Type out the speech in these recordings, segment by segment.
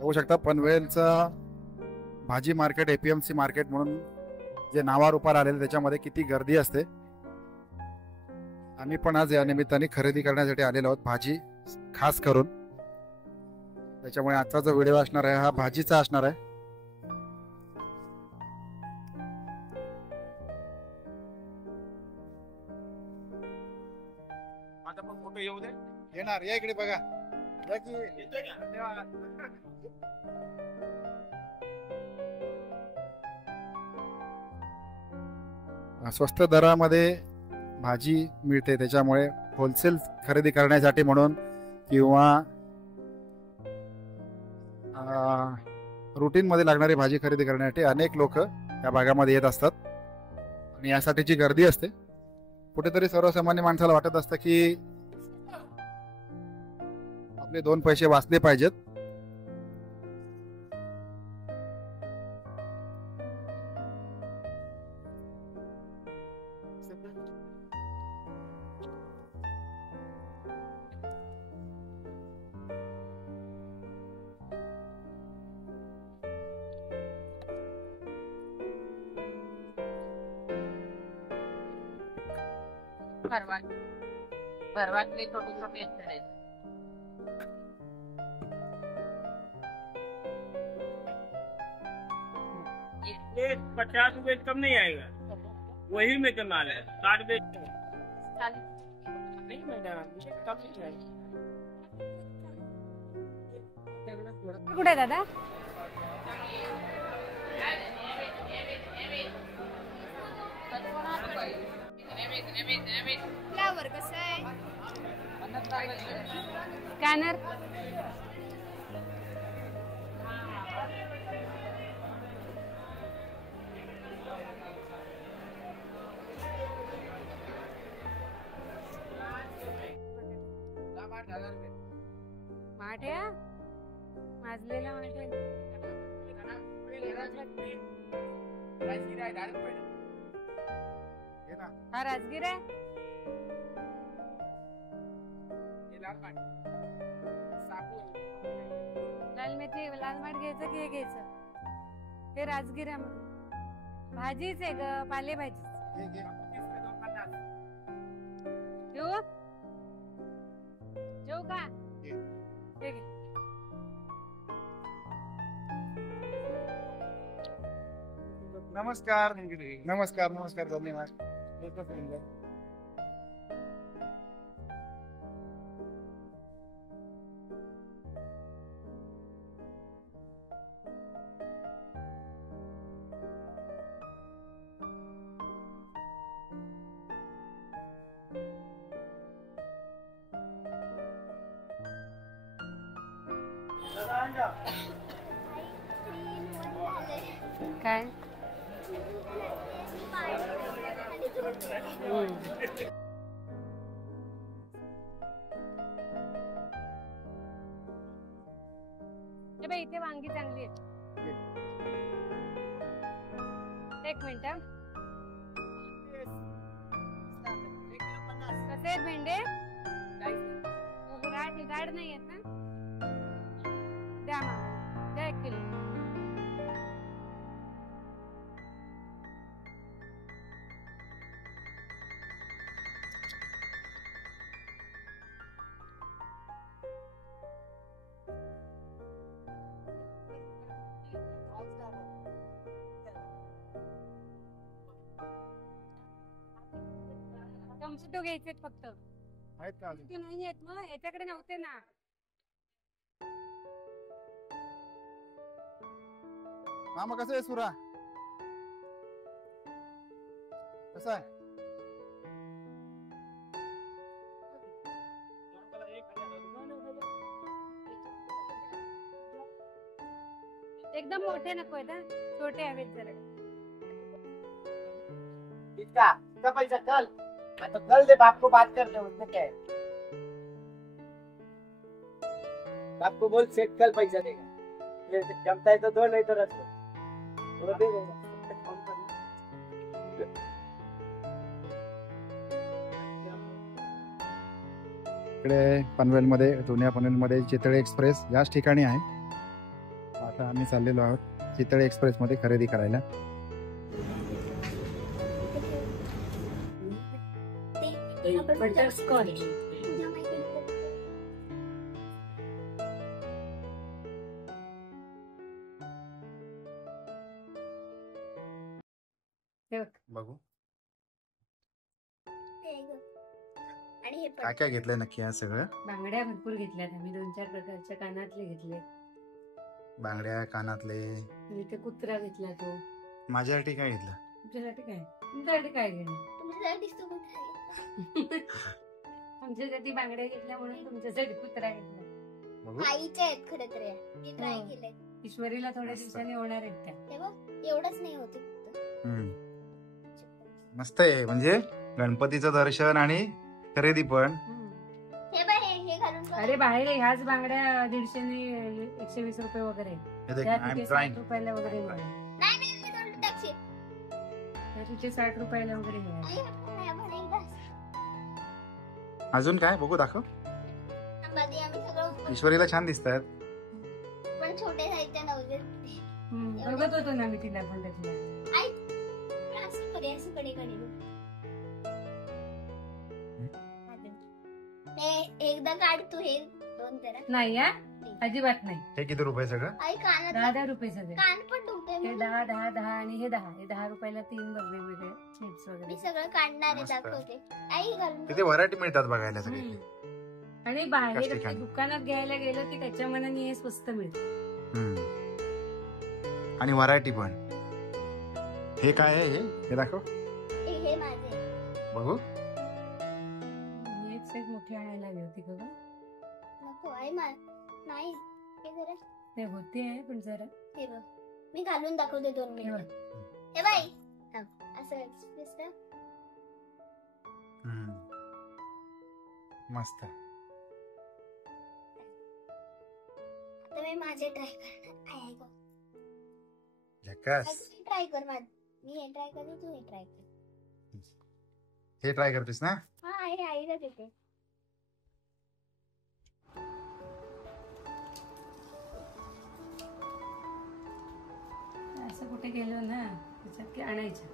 बघू शकता पनवेलचा भाजी मार्केट एपीएमसी मार्केट म्हणून जे नावारूपाला आलेले त्याच्यामध्ये किती गर्दी असते। आम्ही पण आज या निमित्ताने खरेदी करण्यासाठी आलेलो आहोत भाजी खास करून, त्याच्यामुळे आजचा जो व्हिडिओ असणार आहे हा भाजीचा असणार आहे। आता पण फोटो येऊ दे, येणार या इकडे बघा या की स्वस्त दरामध्ये भाजी मिळते, त्याच्यामुळे होलसेल खरेदी करण्यासाठी म्हणून किंवा रुटीन मध्ये लागणारी भाजी खरेदी करण्यासाठी अनेक लोक या भागामध्ये येत असतात आणि यासाठीची गर्दी असते। कुठेतरी सर्वसामान्य माणसाला वाटत असतं की आपले 2 पैसे वाचले पाहिजेत। भरवाटले छोटे छोटे असते। ये 50 रुपए कम नहीं आएगा, वही में कमा है 60 रुपए नहीं मैडम, कम नहीं आएगा। कुठे दादा फ्लावर कसं आहे स्कॅनर माठ आहे माजलेला माठ आहे हा राजगीर आहे लाल मेथी लाल माठ घ्यायचं की हे घ्यायचं हे राजगीर आहे म्हणून भाजीच आहे ग पालेभाजी घेऊ जेऊ का हे घे नमस्कार नमस्कार नमस्कार धन्यवाद। काय इथे वांगी चांगली आहेत। एक मिनिट कसे आहेत भेंडे गाड नाही आहेत ना द्या मला द्या 1 किलो। टोमॅटो घ्यायचे फक्त आहेत का अजून? नाही आहेत मग याच्याकडे नव्हते ना। मामा कसं आहे सुरा कसा आहे? एकदम मोठे नको आहेत ना छोटे हवेत जरा। इसका पैसा कल मैं तो कल से बाप को बात कर रहे उसने क्या है बाप को बोल सेठ कल पैसा देगा जमता है तो दो नहीं तो रख दो दे देगा। इकडे पनवेलमध्ये जुन्या पनवेलमध्ये चितळे एक्सप्रेस याच ठिकाणी आहे। आता आम्ही चाललेलो आहोत चितळे एक्सप्रेस मध्ये खरेदी करायला. बटरस्कॉच. बघू आणि हे काय काय घेतलंय नक्की आज सगळं. बांगड्या भरपूर घेतल्यात आम्ही, 2-4 प्रकारच्या कानातले घेतले. बांगड्या कानातले. इथे कुत्रा घेतला तो. माझ्यासाठी काय घेतलं. तुमच्यासाठी काय, तुमच्यासाठी काय घेणं. आमच्यासाठी बांगड्या घेतल्या म्हणून तुमच्यासाठी कुत्रा घेतला. बघू आईच्या आहेत खरं तर या. मी ट्राय केलंय. ईश्वरीला थोड्या मस्त. दिवसांनी होणार आहेत त्या. हे बघ एवढंच नाही होते फक्त. मस्त आहे. म्हणजे गणपतीचं दर्शन आणि खरेदी पण. हे बघ हे घालून बघ. अरे बाहेर ह्याच बांगड्या 150 120 रुपये वगैरे, हे देख, त्या I am तिथे trying. 60 रुपयाला वगैरे मिळेल. नाही नाही मी तोंड टाकशील. त्या तिथे 60 रुपयाला वगैरे मिळेल. आई, नाही, बरं, एकदाच. अजून काय बघू दाखव. आंबादी आम्ही सगळं उचलून- ईश्वरीला छान दिसतात. पण छोटे साहित्य नव्हते. बघत होतो ना मी तिला पण त्यातल्या. असं कडे असं कडे कडे हे एकदा काढ तू हे 2 तर नाही या अजिबात नाही. हे किती रुपये सगळं. आई कानात 10 रुपये सगळे. कान पण दुखते हे 10 आणि हे 10. हे 10 रुपयाला 3 वेगवेगळे स्लिप्स मी वगैरे. सगळं काढणार आहे मस्त. दाखवते. आई घालून तिथे व्हरायटी मिळतात बघायला सगळे. आणि बाहेर कष्टी ते खाणं. दुकानात घ्यायला गेलं की त्याच्या मनाने हे स्वस्त मिळतं. आणि व्हरायटी पण. हे काय आहे हे दाखव. हे माझे आहे. बघू. मी एक साईज मोठी आणायला हवी होती का गं? नको आई नाही हे जरा ते होते आहे पण जरा हे बघ मी घालून दाखवते 2 हे बघ. मिनिट. हे बाई असं दिसतं. मस्त. आता मी माझे ट्राय करणार. आई गं. झकास. ट्राय कर माझ. मी हे ट्राय करते तू हे ट्राय कर. हे ट्राय करतेस ना. हा आई आईला देते. असं कुठे गेलो ना त्याच्यात की आणायच्या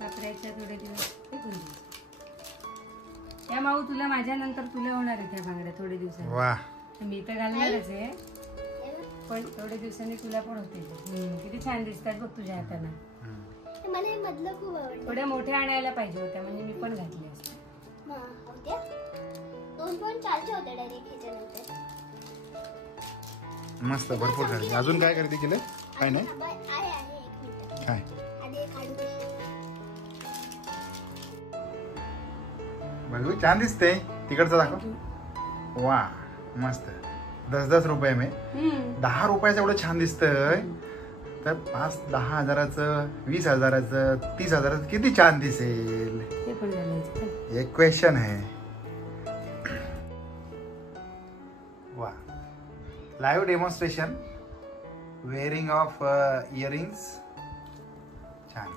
वापरायच्या थोडे दिवस फेकून द्यायच्या. त्या माऊ तुला माझ्या नंतर तुला होणार आहे त्या बांगड्या थोडे दिवसांनी. वा. मी तर घालणारच आहे हे बघ. पण थोडे दिवसांनी तुला पण होते. किती छान दिसतात बघ तुझ्या हाताना. हे मला हे मधलं खूप आवडलं. थोड्या मोठ्या आणायला पाहिजे होत्या म्हणजे मी पण घातली असते. होत्या 2.4च्या होत्या डायरेक्ट ह्याच्यानंतर. मस्त भरपूर खरेदी. अजून काय खरेदी केलं. काय नाही. आहे आहे 1 मिनिट. काय आधी हे काढू दे. बघू छान दिसते. तिकडचं दाखव. वा मस्त. 10 रुपये में 10 रुपयाचं एवढं छान दिसतंय तर 5-10 हजाराचं 20 हजाराचं 30 हजाराचं किती छान दिसेल. ते पण घालायचं. एक क्वेश्चन है. वा. Live demonstration wearing of earrings. छान.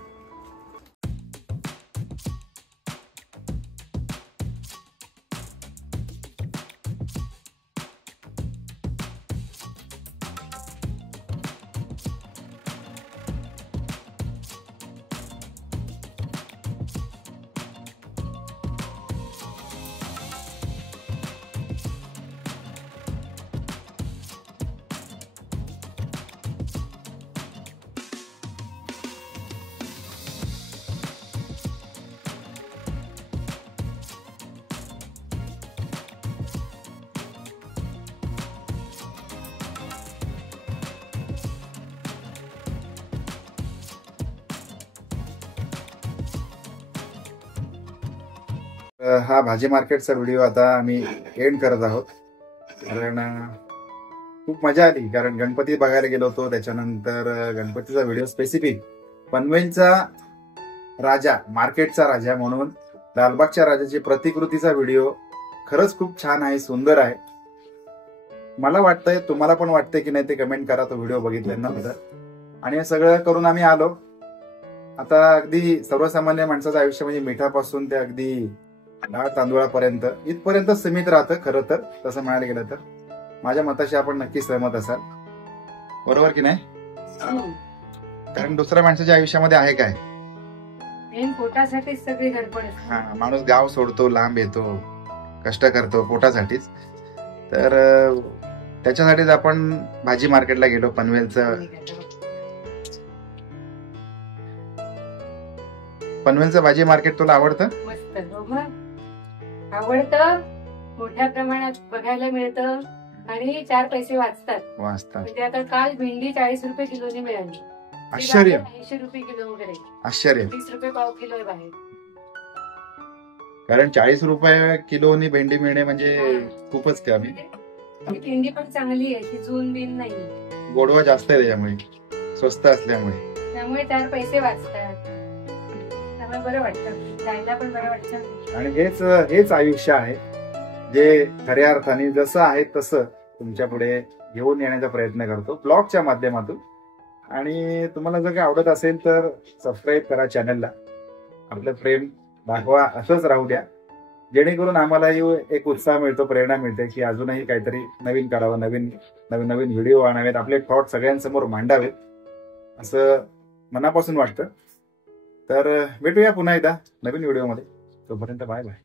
हा भाजी मार्केटचा व्हिडिओ आता आम्ही एंड करत आहोत. कारण खूप मजा आली. कारण गणपती बघायला गेलो होतो. त्याच्यानंतर गणपतीचा व्हिडिओ स्पेसिफिक पनवेलचा राजा मार्केटचा राजा म्हणून लालबागच्या राजाची प्रतिकृतीचा व्हिडिओ खरंच खूप छान आहे. सुंदर आहे. मला वाटतंय तुम्हाला पण वाटतंय की नाही ते कमेंट करा तो व्हिडिओ बघितल्यानंतर. आणि हे सगळं करून आम्ही आलो. आता अगदी सर्वसामान्य माणसाचं आयुष्य म्हणजे मिठापासून ते अगदी डाळ तांदूळापर्यंत इथपर्यंत सीमित राहतं खरं तर तसं म्हणायला गेलं तर. माझ्या मताशी आपण नक्की सहमत असाल, बरोबर की नाही? कारण दुसऱ्या माणसाच्या आयुष्यामध्ये आहे काय? मेन पोटासाठीच सगळी गडबड असते. हा, माणूस गाव सोडतो, लांब येतो, कष्ट करतो पोटासाठीच. तर त्याच्यासाठीच आपण भाजी मार्केटला गेलो. पनवेलचं भाजी मार्केट तुला आवडतं? मस्त हो मग. आवडतं, मोठ्या प्रमाणात बघायला मिळतं आणि 4 पैसे वाचतात. वाचतात. म्हणजे आता काल भेंडी 40 रुपये किलोने मिळाली. आश्चर्य, 80 रुपये किलो वगैरे, आश्चर्य. 30 रुपये पाव किलो आहे बाहेर. कारण 40 रुपये किलोनी भेंडी मिळणे म्हणजे खूपच कमी. ही भेंडी पण चांगली आहे, ती जून बिन नाही, गोडवा जास्त आहे त्याच्यामुळे, स्वस्त असल्यामुळे. त्यामुळे 4 पैसे वाचतात. त्यामुळे बरं वाटतं, खायला पण बरं वाटतं. आणि हेच आयुष्य आहे, जे खऱ्या अर्थाने जसं आहे तसं तुमच्या पुढे घेऊन येण्याचा प्रयत्न करतो ब्लॉगच्या माध्यमातून. आणि तुम्हाला जर काही आवडत असेल तर सबस्क्राईब करा चॅनलला, आपलं प्रेम दाखवा, असंच राहू द्या, जेणेकरून आम्हालाही एक उत्साह मिळतो, प्रेरणा मिळते की अजूनही काहीतरी नवीन करावं, नवीन व्हिडिओ आणावेत, आपले थॉट सगळ्यांसमोर मांडावेत, असं मनापासून वाटतं. तर भेटूया पुन्हा एकदा नवीन व्हिडिओमध्ये. तोपर्यंत बाय बाय.